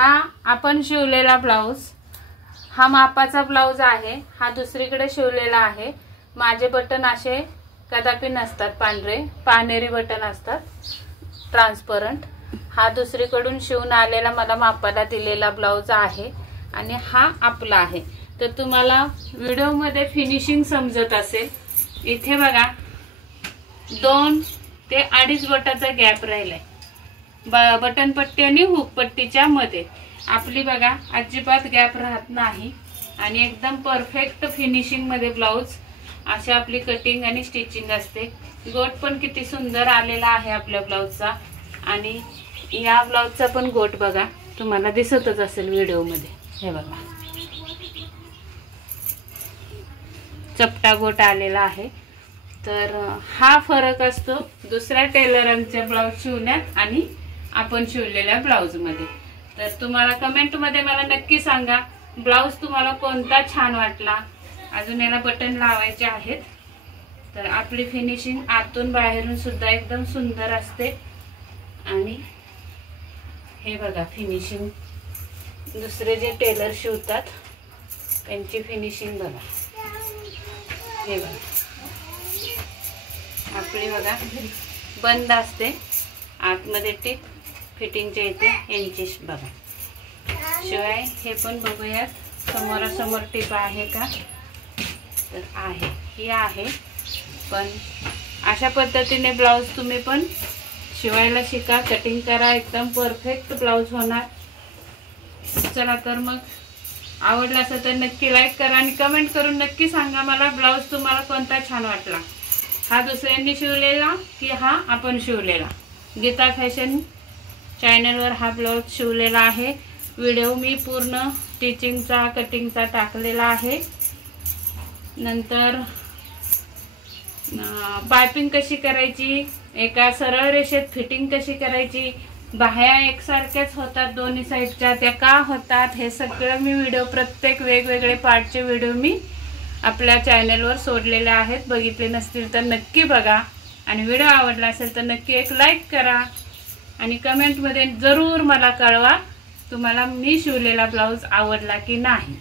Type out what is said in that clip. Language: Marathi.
हा आपण शिवलेला ब्लाउज, हा मापाचा ब्लाउज आहे। हा दुसरीकडे शिवलेला आहे। माझे बटन असे कदापि नसतात, पानेरी बटन असतात ट्रान्सपरंट। हा दुसरीकडून शिवून आलेला मला मापाला दिलेला ब्लाउज आहे आणि हा आपला आहे। तर तुम्हाला व्हिडिओ मध्ये फिनिशिंग समजत असेल। इथे बघा 2 ते 2.5 बोटाचा गॅप राहिलाय बटन पट्टी आणि हुक पट्टीच्या मध्ये। आपली बघा अजिबात गॅप राहत नाही आणि एकदम परफेक्ट फिनिशिंग मध्ये ब्लाउज अशी आपली कटिंग आणि स्टिचिंग असते। गोट पण किती सुंदर आलेला आहे आपल्या ब्लाउजचा आणि या ब्लाउजचा पण गोट बघा, तुम्हाला दिसतच असेल व्हिडिओ मध्ये। हे बघा चपटा गोट आलेला आहे। तर हा फरक असतो दुसऱ्या टेलरांचे ब्लाउज शिवण्यात आणि आपण शिवलेल्या ब्लाउज मध्ये। तर तुम्हाला कमेंट मध्ये मला नक्की सांगा ब्लाउज तुम्हाला कोणता छान वाटला। अजून याला बटन लावायचे आहेत। तर आपली फिनिशिंग आतून बाहेरून सुद्धा एकदम सुंदर असते आणि हे बघा फिनिशिंग दुसरे जे टेलर शिवतात त्यांची फिनिशिंग बघा। हे बघा आपली बघा बंद असते आतमध्ये टिप, फिटिंगच्या इथे इंचेस बघा। शिवाय हे पण बघूयात समोरासमोर टिप आहे का, तर आहे, ही आहे। पण अशा पद्धतीने ब्लाउज तुम्ही पण शिवायला शिका, कटिंग करा, एकदम परफेक्ट ब्लाउज होणार। चला तर मग आवडला असेल तर नक्की लाईक करा आणि कमेंट करून नक्की सांगा मला ब्लाउज तुम्हाला कोणता छान वाटला। हा दुसऱ्यांनी शिवलेला की हा आपण शिवलेला। गीता फॅशन चॅनलवर हा ब्लाउज शिवलेला आहे। व्हिडिओ मी पूर्ण स्टिचिंगचा कटिंगचा टाकलेला आहे। नंतर पाइपिंग कशी करायची, एका सरळ रेषेत फिटिंग कशी करायची, बाह्या एकसारख्याच होतात दोन्ही साईडच्या, त्या का होतात, हे सगळं मी व्हिडिओ प्रत्येक वेगवेगळे पार्टचे व्हिडिओ मी आपल्या चॅनलवर सोडलेले आहेत। बघितले नसतील तर नक्की बघा आणि व्हिडिओ आवडला असेल तर नक्की एक लाईक करा आणि कमेंट मध्ये जरूर मला कळवा तुम्हाला मी शिवलेला ब्लाउज आवडला की नाही।